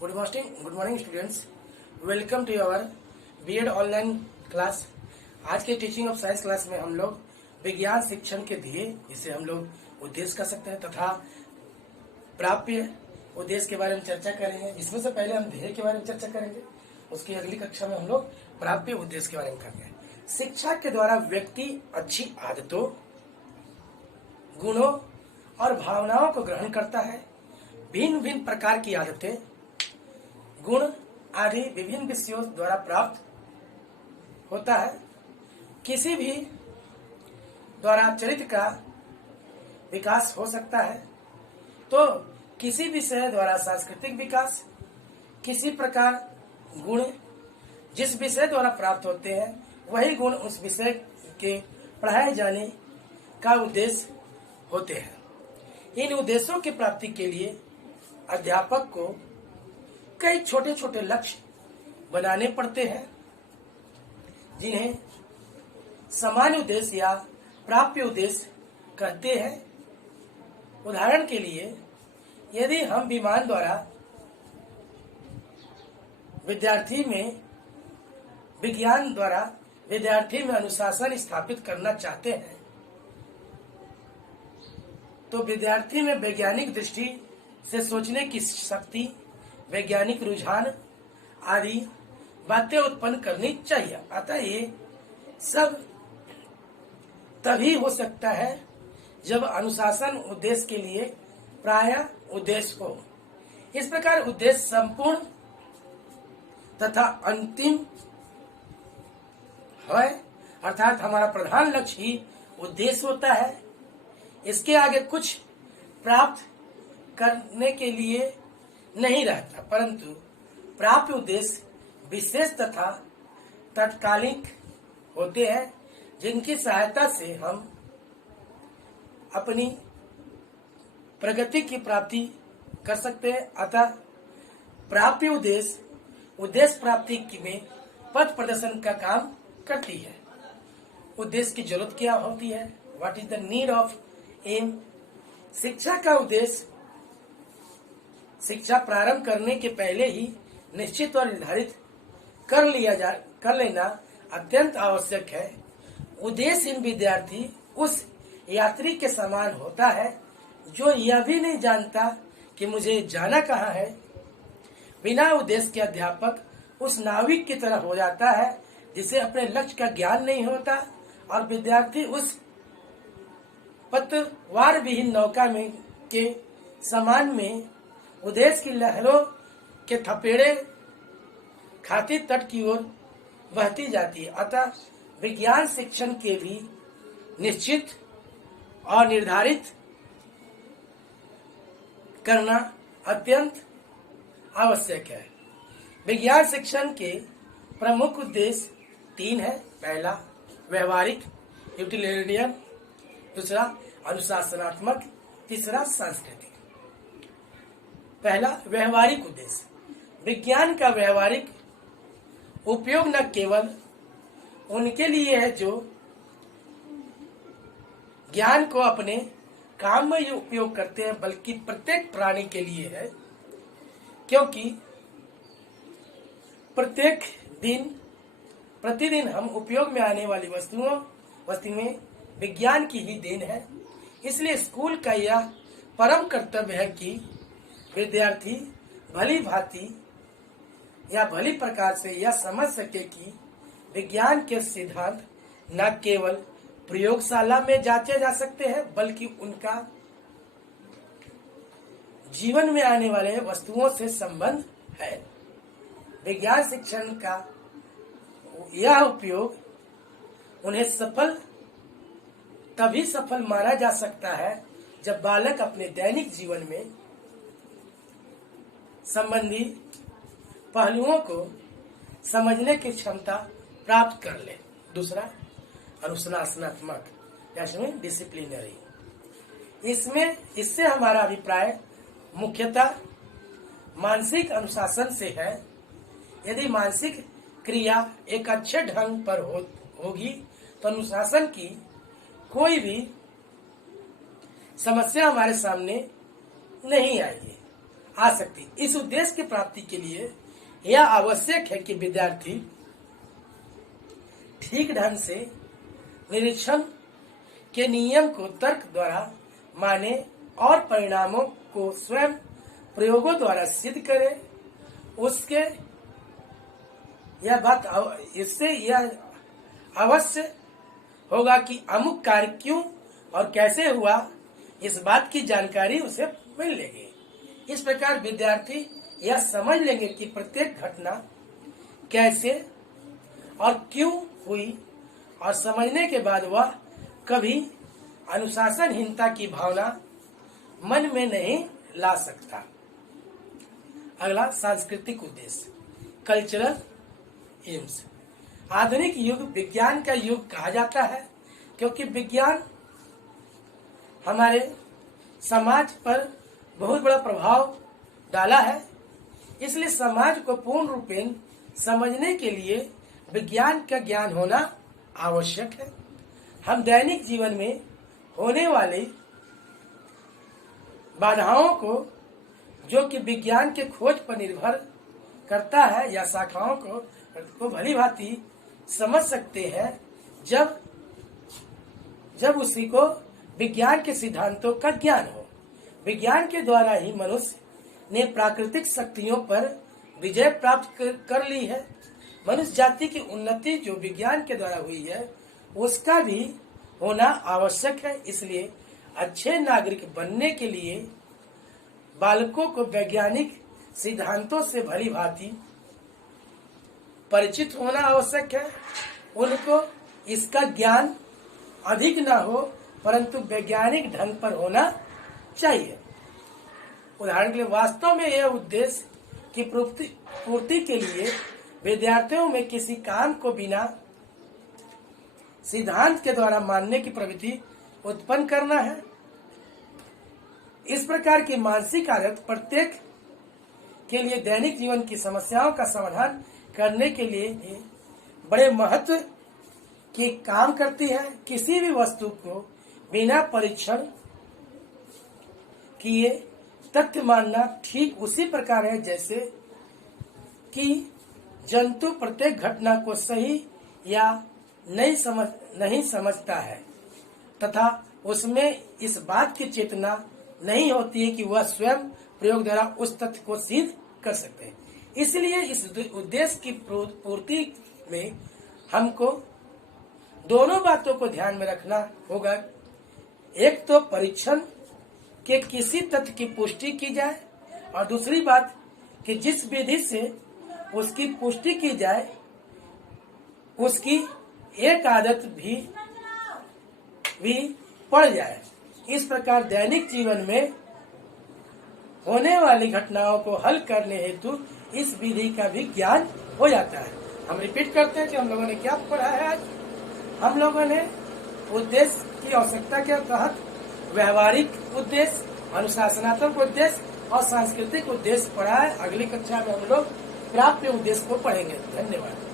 Good morning students. Welcome to our BEd online class. आज के teaching of science class में हम लोग विज्ञान शिक्षण के ध्येय, जिसे हम लोग उद्देश्य कर सकते हैं, तथा प्राप्य उद्देश्य के बारे में चर्चा करेंगे। इसमें से पहले हम ध्येय के बारे में चर्चा करेंगे, उसकी अगली कक्षा में हम लोग प्राप्य उद्देश्य के बारे में करेंगे। शिक्षा के द्वारा व्यक्ति अच्छी आदतों, गुणों और भावनाओं को ग्रहण करता है। भिन्न भिन्न प्रकार की आदतें, गुण आदि विभिन्न विषयों द्वारा प्राप्त होता है। किसी भी द्वारा चरित्र का विकास हो सकता है, तो किसी विषय द्वारा सांस्कृतिक विकास, किसी प्रकार गुण जिस विषय द्वारा प्राप्त होते हैं, वही गुण उस विषय के पढ़ाए जाने का उद्देश्य होते हैं। इन उद्देश्यों की प्राप्ति के लिए अध्यापक को कई छोटे छोटे लक्ष्य बनाने पड़ते हैं, जिन्हें सामान्य उद्देश्य या प्राप्य उद्देश्य कहते हैं। उदाहरण के लिए, यदि हम विमान द्वारा विज्ञान द्वारा विद्यार्थी में अनुशासन स्थापित करना चाहते हैं, तो विद्यार्थी में वैज्ञानिक दृष्टि से सोचने की शक्ति, वैज्ञानिक रुझान आदि बातें उत्पन्न करनी चाहिए। अतः ये सब तभी हो सकता है जब अनुशासन उद्देश्य के लिए प्राय उद्देश्य हो। इस प्रकार उद्देश्य संपूर्ण तथा अंतिम है, अर्थात हमारा प्रधान लक्ष्य ही उद्देश्य होता है। इसके आगे कुछ प्राप्त करने के लिए नहीं रहता, परंतु प्राप्य उद्देश्य विशेष तथा तत्कालिक होते हैं, जिनकी सहायता से हम अपनी प्रगति की प्राप्ति कर सकते हैं। अतः प्राप्य उद्देश्य प्राप्ति में पथ प्रदर्शन का काम करती है। उद्देश्य की जरूरत क्या होती है? What is the need of aim? शिक्षा का उद्देश्य शिक्षा प्रारंभ करने के पहले ही निश्चित और निर्धारित कर लेना अत्यंत आवश्यक है। उद्देश्यहीन विद्यार्थी उस यात्री के समान होता है जो यह भी नहीं जानता कि मुझे जाना कहाँ है। बिना उद्देश्य के अध्यापक उस नाविक की तरह हो जाता है जिसे अपने लक्ष्य का ज्ञान नहीं होता, और विद्यार्थी उस पतवार विहीन नौका में के समान में उद्देश्य की लहरों के थपेड़े खाती तट की ओर बहती जाती है। अतः विज्ञान शिक्षण के भी निश्चित और निर्धारित करना अत्यंत आवश्यक है। विज्ञान शिक्षण के प्रमुख उद्देश्य 3 है। पहला व्यवहारिक यूटिलिटेरियन, दूसरा अनुशासनात्मक, तीसरा सांस्कृतिक। पहला व्यवहारिक उद्देश्य। विज्ञान का व्यवहारिक उपयोग न केवल उनके लिए है जो ज्ञान को अपने काम में उपयोग करते हैं, बल्कि प्रत्येक प्राणी के लिए है, क्योंकि प्रतिदिन हम उपयोग में आने वाली वस्तु में विज्ञान की ही देन है। इसलिए स्कूल का यह परम कर्तव्य है कि विद्यार्थी भली भांति या भली प्रकार से यह समझ सके कि विज्ञान के सिद्धांत न केवल प्रयोगशाला में जांचे जा सकते हैं, बल्कि उनका जीवन में आने वाले वस्तुओं से संबंध है। विज्ञान शिक्षण का यह उपयोग उन्हें तभी सफल माना जा सकता है जब बालक अपने दैनिक जीवन में संबंधी पहलुओं को समझने की क्षमता प्राप्त कर ले। दूसरा अनुशासनात्मक, यानी डिसिप्लिनरी। इससे हमारा अभिप्राय मुख्यतः मानसिक अनुशासन से है। यदि मानसिक क्रिया एक अच्छे ढंग पर होगी तो अनुशासन की कोई भी समस्या हमारे सामने नहीं आएगी। आ सकती। इस उद्देश्य की प्राप्ति के लिए यह आवश्यक है कि विद्यार्थी ठीक ढंग से निरीक्षण के नियम को तर्क द्वारा माने और परिणामों को स्वयं प्रयोगों द्वारा सिद्ध करे। उसके यह बात इससे यह अवश्य होगा कि अमुक कार्य क्यों और कैसे हुआ, इस बात की जानकारी उसे मिल लेगी। इस प्रकार विद्यार्थी यह समझ लेंगे कि प्रत्येक घटना कैसे और क्यों हुई, और समझने के बाद वह कभी अनुशासनहीनता की भावना मन में नहीं ला सकता। अगला सांस्कृतिक उद्देश्य, कल्चरल एम्स। आधुनिक युग विज्ञान का युग कहा जाता है, क्योंकि विज्ञान हमारे समाज पर बहुत बड़ा प्रभाव डाला है। इसलिए समाज को पूर्ण रूपेण समझने के लिए विज्ञान का ज्ञान होना आवश्यक है। हम दैनिक जीवन में होने वाली बाधाओं को, जो कि विज्ञान के खोज पर निर्भर करता है, या शाखाओं को भली भांति समझ सकते हैं जब उसी को विज्ञान के सिद्धांतों का ज्ञान हो। विज्ञान के द्वारा ही मनुष्य ने प्राकृतिक शक्तियों पर विजय प्राप्त कर ली है। मनुष्य जाति की उन्नति जो विज्ञान के द्वारा हुई है, उसका भी होना आवश्यक है। इसलिए अच्छे नागरिक बनने के लिए बालकों को वैज्ञानिक सिद्धांतों से भली भांति परिचित होना आवश्यक है। उनको इसका ज्ञान अधिक न हो, परंतु वैज्ञानिक ढंग पर होना चाहिए। उदाहरण के लिए वास्तव में यह उद्देश्य की पूर्ति के लिए विद्यार्थियों में किसी काम को बिना सिद्धांत के द्वारा मानने की प्रवृत्ति उत्पन्न करना है। इस प्रकार की मानसिक आदत प्रत्येक के लिए दैनिक जीवन की समस्याओं का समाधान करने के लिए बड़े महत्व की काम करती है। किसी भी वस्तु को बिना परीक्षण किए तथ्य मानना ठीक उसी प्रकार है जैसे कि जंतु प्रत्येक घटना को सही या नहीं समझता है, तथा उसमें इस बात की चेतना नहीं होती है कि वह स्वयं प्रयोग द्वारा उस तथ्य को सिद्ध कर सकते हैं। इसलिए इस उद्देश्य की पूर्ति में हमको दोनों बातों को ध्यान में रखना होगा। एक तो परीक्षण के किसी तथ्य की पुष्टि की जाए, और दूसरी बात कि जिस विधि से उसकी पुष्टि की जाए उसकी एक आदत भी पड़ जाए। इस प्रकार दैनिक जीवन में होने वाली घटनाओं को हल करने हेतु इस विधि का भी ज्ञान हो जाता है। हम रिपीट करते हैं कि हम लोगों ने क्या पढ़ा है। आज हम लोगों ने उद्देश्य की आवश्यकता के तहत व्यवहारिक उद्देश्य, अनुशासनात्मक उद्देश्य और सांस्कृतिक उद्देश्य पढ़ा है। अगली कक्षा में हम लोग प्राप्य उद्देश्य को पढ़ेंगे। धन्यवाद।